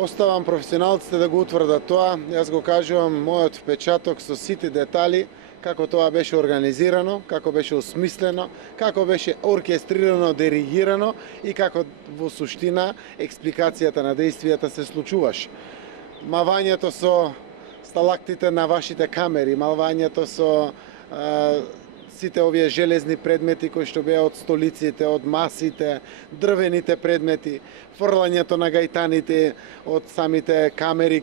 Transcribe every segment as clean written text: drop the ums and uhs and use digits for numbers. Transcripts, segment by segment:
Оставам професионалците да го утврдат тоа. Јас го кажувам мојот впечаток со сите детали, како тоа беше организирано, како беше осмислено, како беше оркестрирано, диригирано и како во суштина експликацијата на действијата се случуваше. Мавањето со сталактите на вашите камери, мавањето со сите овие железни предмети кои што беа од столиците, од масите, дрвените предмети, фрлањето на гајтаните од самите камери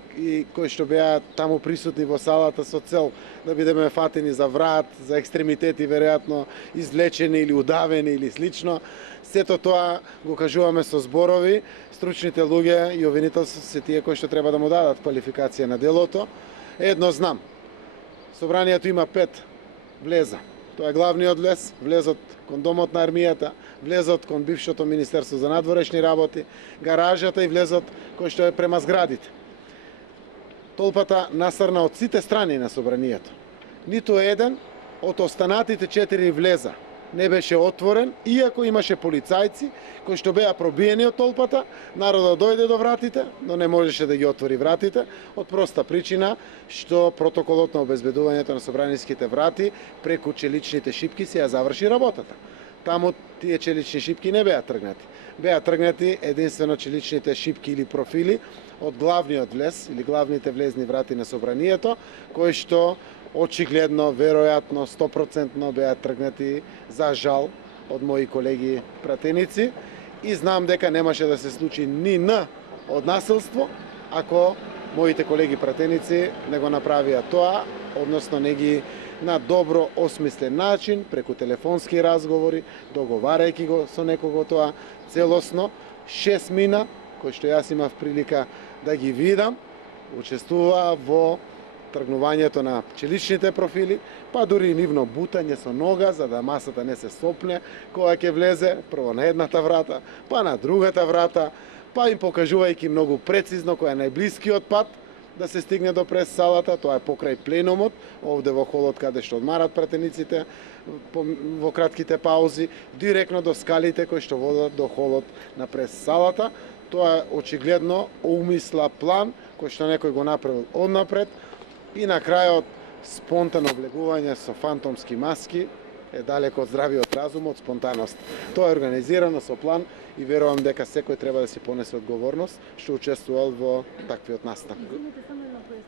кои што беа таму присутни во салата со цел да бидеме фатени за врат, за екстремитети веројатно извлечени или удавени или слично. Сето тоа го кажуваме со зборови, стручните луѓе и обвинителството се тие кои што треба да му дадат квалификација на делото. Едно знам. Собранието има 5 влеза. Тоа е главниот влез, влезот кон домот на армијата, влезот кон бившото Министерство за надворешни работи, гаражата и влезот кој што е према зградите. Толпата насрна од сите страни на собранието. Ниту еден од останатите 4 влеза не беше отворен, иако имаше полицајци кои што беа пробиени од толпата, народот дојде до вратите, но не можеше да ги отвори вратите, од проста причина што протоколот на обезбедувањето на собраниските врати преку челичните шипки се ја заврши работата. Таму тие челични шипки не беа тргнати. Беа тргнати единствено челичните шипки или профили од главниот влез или главните влезни врати на собранието, кои што очигледно, веројатно, 100% беа тргнати за жал од мои колеги пратеници и знам дека немаше да се случи ни Н од насилство ако моите колеги пратеници не го направија тоа, односно не ги на добро осмислен начин, преку телефонски разговори, договарајќи го со некого тоа целосно, 6 мина, кои што јас имав прилика да ги видам, учествуваа во тргнувањето на челичните профили, па дури и нивно бутање со нога, за да масата не се сопне, кога ќе влезе, прво на едната врата, па на другата врата, па им покажувајќи многу прецизно кој е најблискиот пат да се стигне до прес-салата, тоа е покрај пленумот, овде во холот каде што одмарат пратениците во кратките паузи, директно до скалите кои што водат до холот на прес-салата. Тоа е очигледно умисла план кој што некој го направил однапред, и на крајот спонтано облегување со фантомски маски е далеко од здравиот разум, од спонтаност. Тоа е организирано со план и верувам дека секој треба да си понесе одговорност што учествувал во таквиот настан.